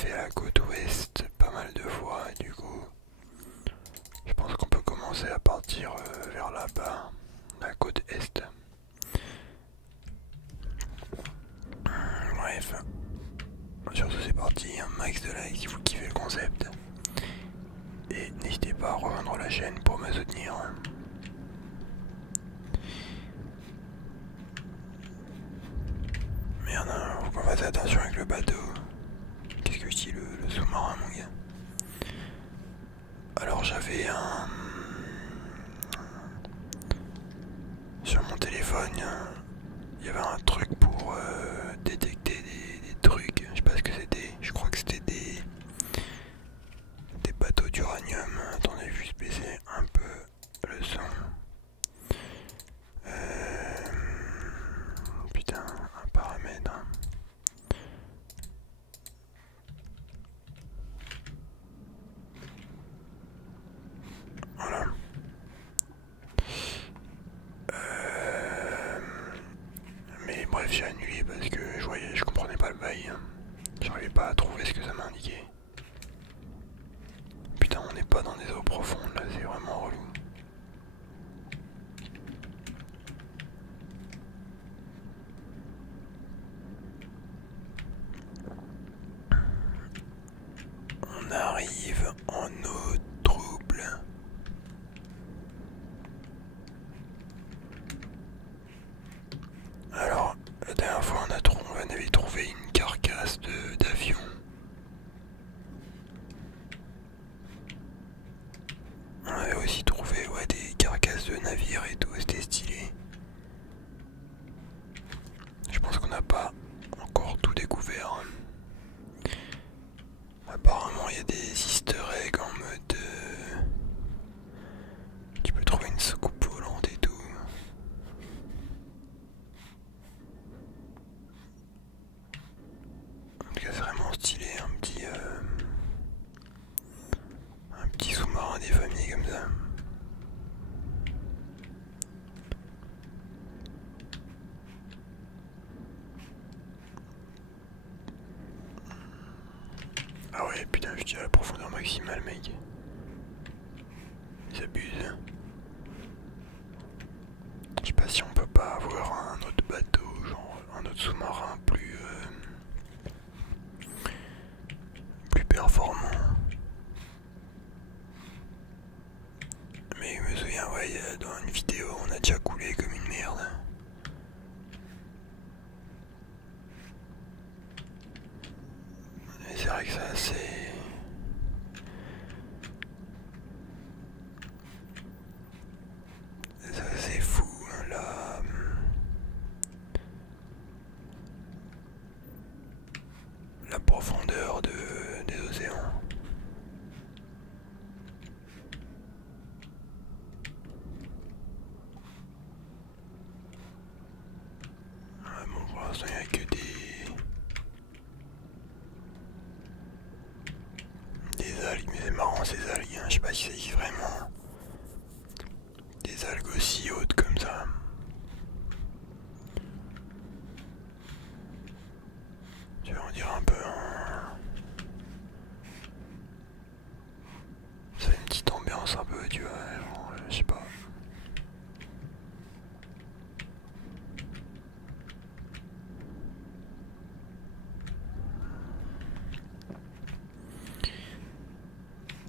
fait la côte ouest pas mal de fois, du coup je pense qu'on peut commencer à partir vers là-bas, la côte est. Bref, sur ce c'est parti, un max de likes si vous kiffez le concept. Et n'hésitez pas à rejoindre la chaîne pour me soutenir. Merde, faut qu'on fasse attention avec le bateau. Qu'est-ce que je dis, le sous-marin, mon gars? Alors j'avais un... Sur mon téléphone, il y avait un truc pour détecter des trucs. Je sais pas ce que c'était. Je crois que c'était des bateaux d'uranium. Attendez, je vais juste baisser un peu le son. Putain, un paramètre. Voilà. Mais bref, j'ai annulé parce que je comprenais pas le bail. J'arrivais pas à trouver ce que ça m'indiquait. Putain, on n'est pas dans des eaux profondes là, c'est vraiment relou. On arrive en eau trouble. Alors, la dernière fois on avait trouvé une carcasse d'avion. On avait aussi trouvé des carcasses de navires et tout, c'était stylé. Je pense qu'on n'a pas encore tout découvert. Apparemment il y a des easter eggs en mode... tu peux trouver une soucoupe volante et tout. En tout cas c'est vraiment stylé, un petit sous-marin des familles comme ça. Ah ouais putain, je dis à la profondeur maximale mec. Ils abusent. Je sais pas si on peut pas avoir un autre bateau, genre un autre sous-marin plus performant. Mais je me souviens, dans une vidéo, on a déjà coulé comme une merde. Et c'est vrai que c'est assez fou la profondeur des océans. Bon, pour l'instant, il n'y a que des algues, mais c'est marrant ces algues, hein. Je sais pas si ça existe vraiment. Des algues aussi hautes comme ça. Tu vas en dire un peu. Ça fait une petite ambiance un peu, tu vois, genre, je sais pas.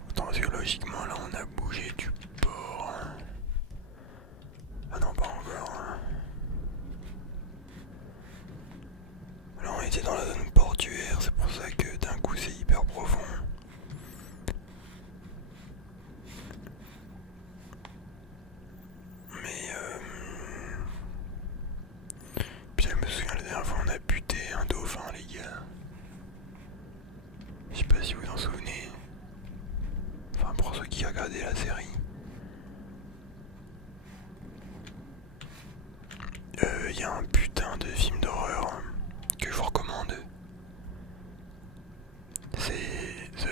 Attends, parce que logiquement là on a bougé du port. Ah non, pas encore. Là on était dans la zone portuaire, c'est pour ça que d'un coup c'est hyper profond. Mais puis je me souviens la dernière fois on a buté un dauphin les gars. Je sais pas si vous en souvenez. Enfin pour ceux qui regardaient la série. Il y a un putain de film d'horreur que je vous recommande. C'est The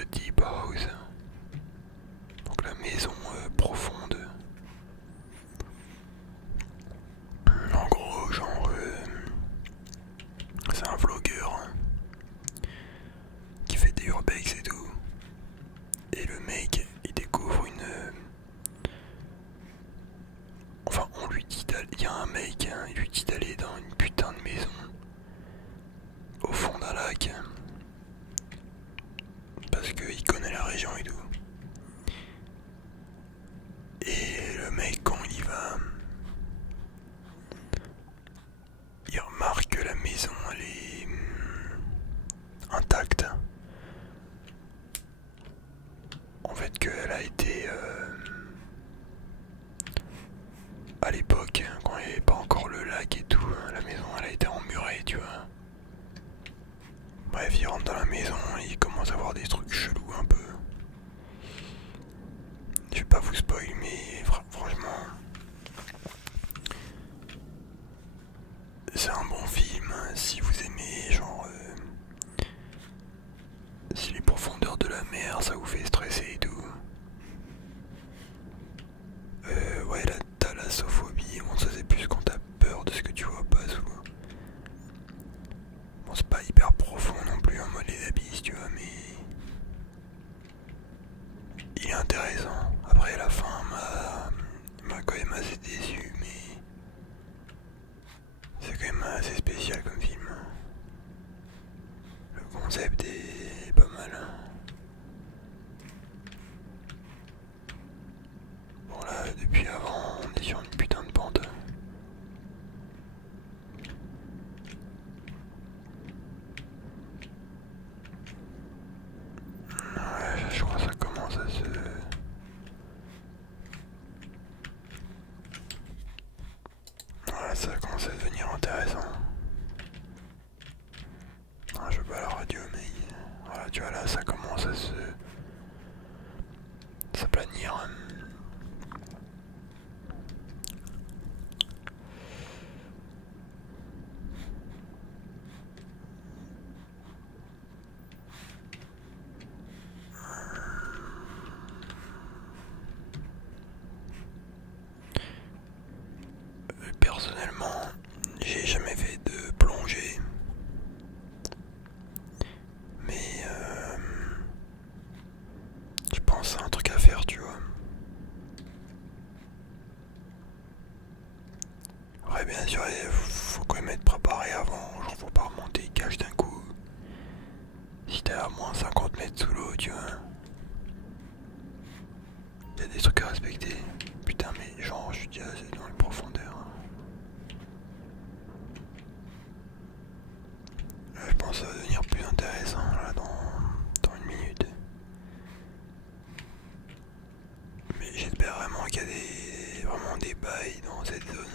si vous aimez, genre, si les profondeurs de la mer ça vous fait stresser et tout. Ouais, la thalassophobie, bon, ça c'est plus quand t'as peur de ce que tu vois pas sous l'eau. Bon, c'est pas hyper profond non plus en mode les abysses, tu vois, mais il est intéressant. Après, la fin m'a quand même assez déçu, mais c'est quand même assez spécial comme film. Le concept est pas mal. Bon là, depuis avant, on est sur une putain de pente. Ouais, je crois que ça commence à se... Voilà, ça commence à devenir intéressant. Ah, je veux pas la radio, mais voilà, tu vois là, ça commence à s'aplanir. Personnellement, j'ai jamais fait de plongée, mais je pense à un truc à faire, tu vois. Ouais, bien sûr, il faut quand même être préparé avant, genre faut pas remonter cache d'un coup. Si t'es à moins 50 mètres sous l'eau, tu vois. Il y a des trucs à respecter. Putain, mais genre, je suis déjà dans les profondeurs. Je pense que ça va devenir plus intéressant là dans une minute. Mais j'espère vraiment qu'il y a vraiment des bails dans cette zone.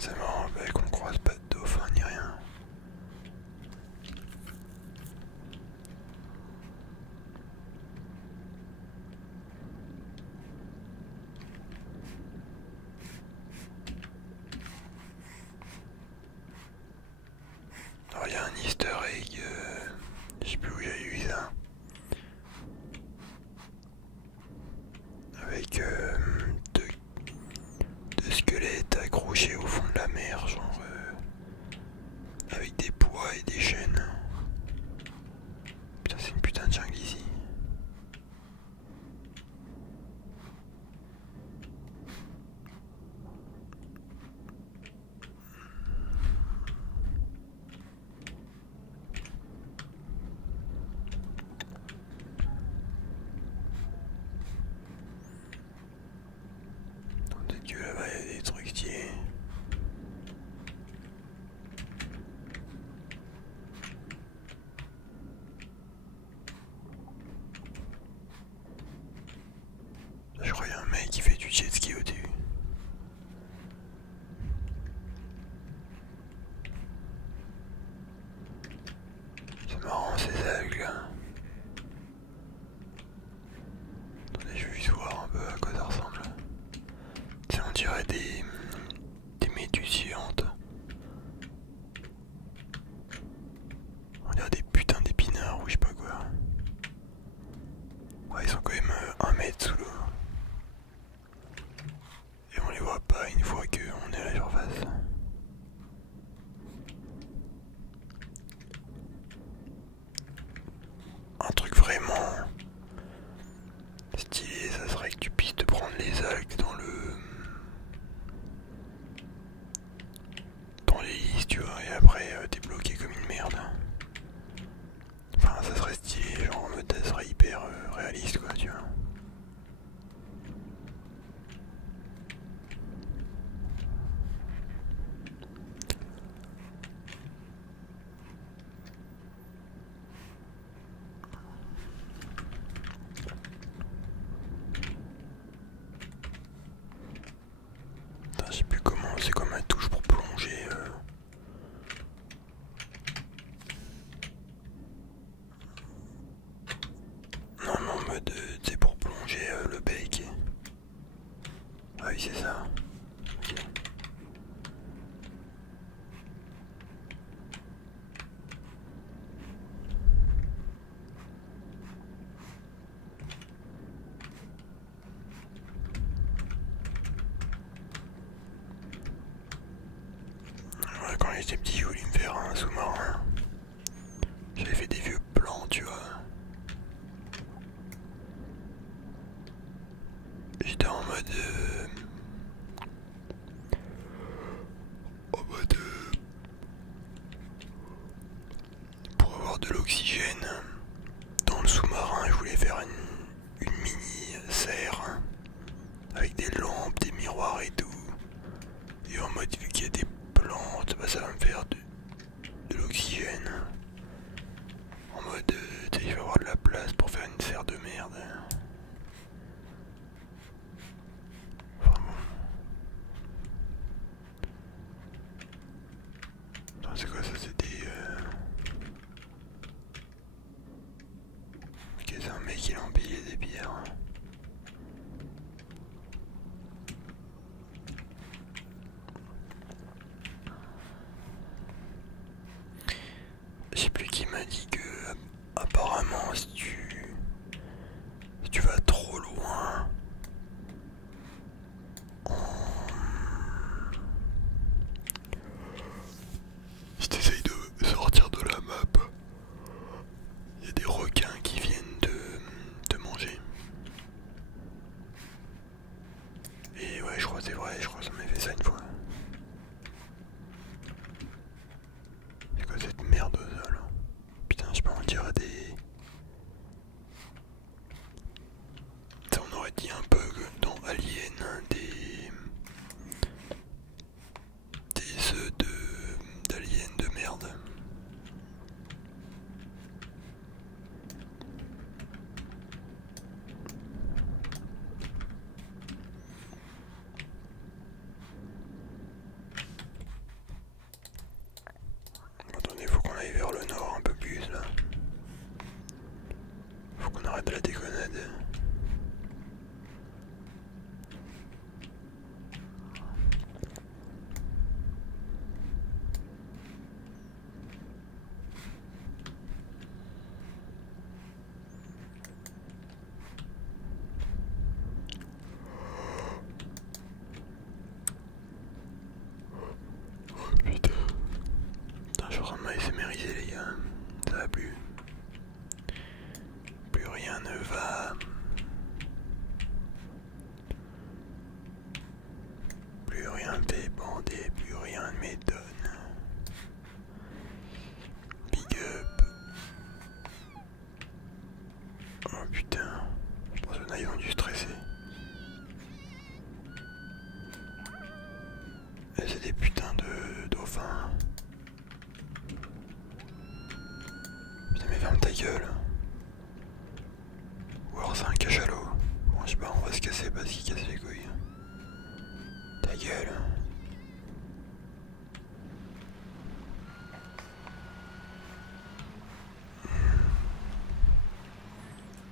C'est marrant qu'on ne croise pas de dauphin ni rien. Alors il y a un easter egg, je sais plus où j'ai eu ça. Avec deux squelettes accrochés au fond de la mer, genre avec des poids et des chaînes. Putain, c'est une putain de jungle ici. Peut-être que là-bas il y a des trucs stylés. Je crois qu'il y a un mec qui fait du jet ski au-dessus. C'est marrant ces algues là. Attendez, je vais juste voir un peu à quoi ça ressemble. Ça, on dirait des méduses géantes. On dirait des putains d'épinards ou je sais pas quoi. Ouais, ils sont quand même 1 mètre sous l'eau. Et on les voit pas une fois qu'on est à la surface. Un truc vraiment stylé, ça serait que tu puisses te prendre les algues dans les listes, tu vois, et après t'es bloqué comme une merde. Enfin, ça serait stylé, genre en mode ça serait hyper réaliste, quoi, tu vois. Putain, je sais plus comment, c'est comme ma touche pour plonger. mode, tu sais, pour plonger le bec. Ah oui, c'est ça. Ok. Ouais, quand j'étais petit, je voulais me faire un sous-marin. J'avais fait des vieux plans, tu vois. J'étais en mode. En mode. Pour avoir de l'oxygène dans le sous-marin, je voulais faire une mini serre avec des lampes, des miroirs et tout. Et en mode, vu qu'il y a des plantes, bah ça va me faire de l'oxygène. En mode, tu sais, je vais avoir de la place pour faire une serre de merde. Enfin bon. Attends, c'est quoi ça? C'est des. Ok, c'est un mec qui a empilé des pierres. Je sais plus qui m'a dit que apparemment si tu vas trop loin si t'essayes de sortir de la map, il y a des requins qui viennent te manger. Et ouais, je crois que c'est vrai, je crois que ça m'avait fait ça une fois. C'est quoi cette merde au sol? Putain, je peux en dire des... Ça, on aurait dit un peu que dans Alien, des œufs d'aliens de merde. Attendez, faut qu'on aille vers le nord un peu plus là. Faut qu'on arrête la déconnade. Putain. Putain, je suis en train de m'ASMRiser les gars. Ça va plus. Plus rien ne va. Plus rien ne fait bander, plus rien ne m'étonne. Big up. Oh putain. Je pense que là ils ont dû stresser. Et c'est des putains de dauphins. Putain mais ferme ta gueule. Ou alors c'est un cachalot. Bon je sais pas, on va se casser parce qu'il casse les couilles. Ta gueule.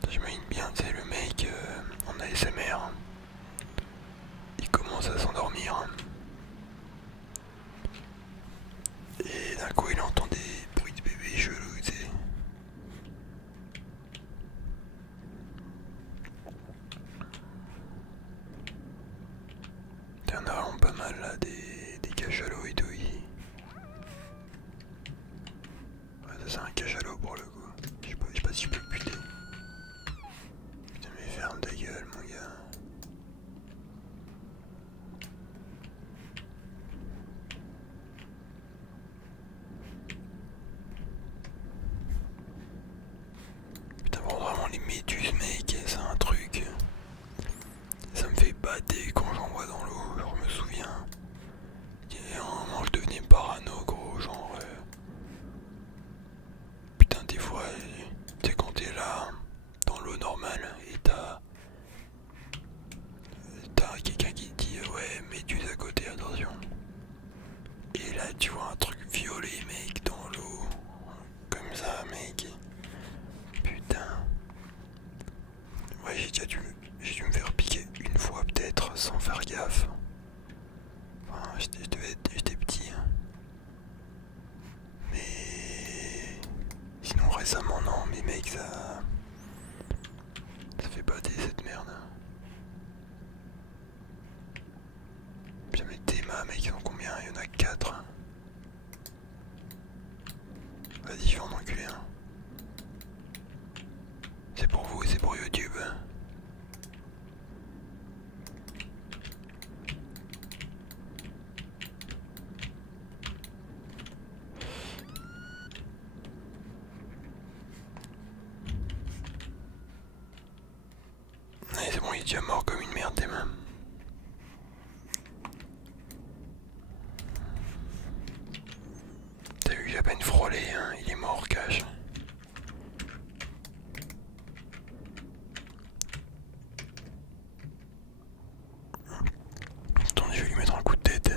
J'imagine bien, tu sais, le mec en ASMR, il commence à s'endormir. Et d'un coup, il entend des bruits de bébé chelous, tu sais. Il y en a vraiment pas mal là, des cachalots et tout ici. Ouais, ça c'est un cachalot pour le coup. Je sais pas si je peux le buter. Putain mais ferme ta gueule mon gars. Putain bon, vraiment les méduses mec, c'est un truc. Ça me fait battre quand j'en vois dans l'eau, je me souviens. Et à un moment je devenais parano gros, genre... Putain des fois, tu sais quand t'es là, dans l'eau normale, et t'as quelqu'un qui te dit ouais méduse à côté, attention. Et là tu vois un truc violet mec dans l'eau, comme ça mec. Putain. faire gaffe. Enfin, j'étais petit. Hein. Mais sinon récemment non, mais mec ça fait bader cette merde. Puis mes thémas mec, ils ont combien? Il y en a 4. Vas-y, je vais en enculer un. C'est pour vous, c'est pour YouTube. Allez, c'est bon, il est déjà mort comme une merde, tes mains. T'as vu, j'ai à peine frôlé, hein, il est mort, cache. Attendez, je vais lui mettre un coup de tête.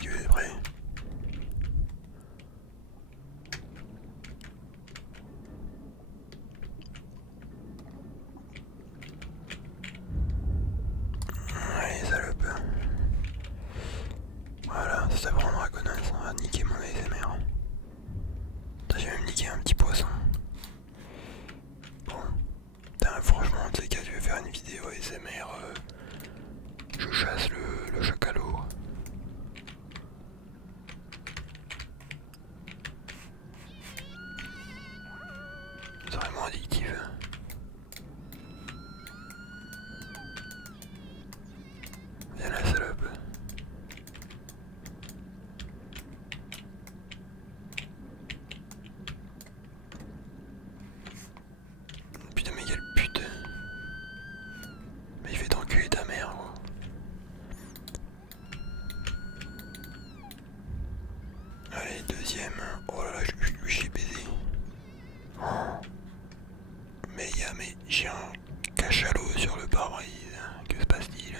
Tu es prêt? Allez, salope. Voilà, ça prendra connasse, on va niquer mon ASMR. J'ai même niqué un petit poisson. Bon, franchement, tu sais qu'à je vais faire une vidéo ASMR, je chasse le chacalot. C'est vraiment addictif. Viens la salope. Putain mais quelle pute. Mais il fait t'enculer ta mère gros. Allez, deuxième. Oh là là, je l'ai baisé. Oh. Mais j'ai un cachalot sur le pare-brise. Que se passe-t-il?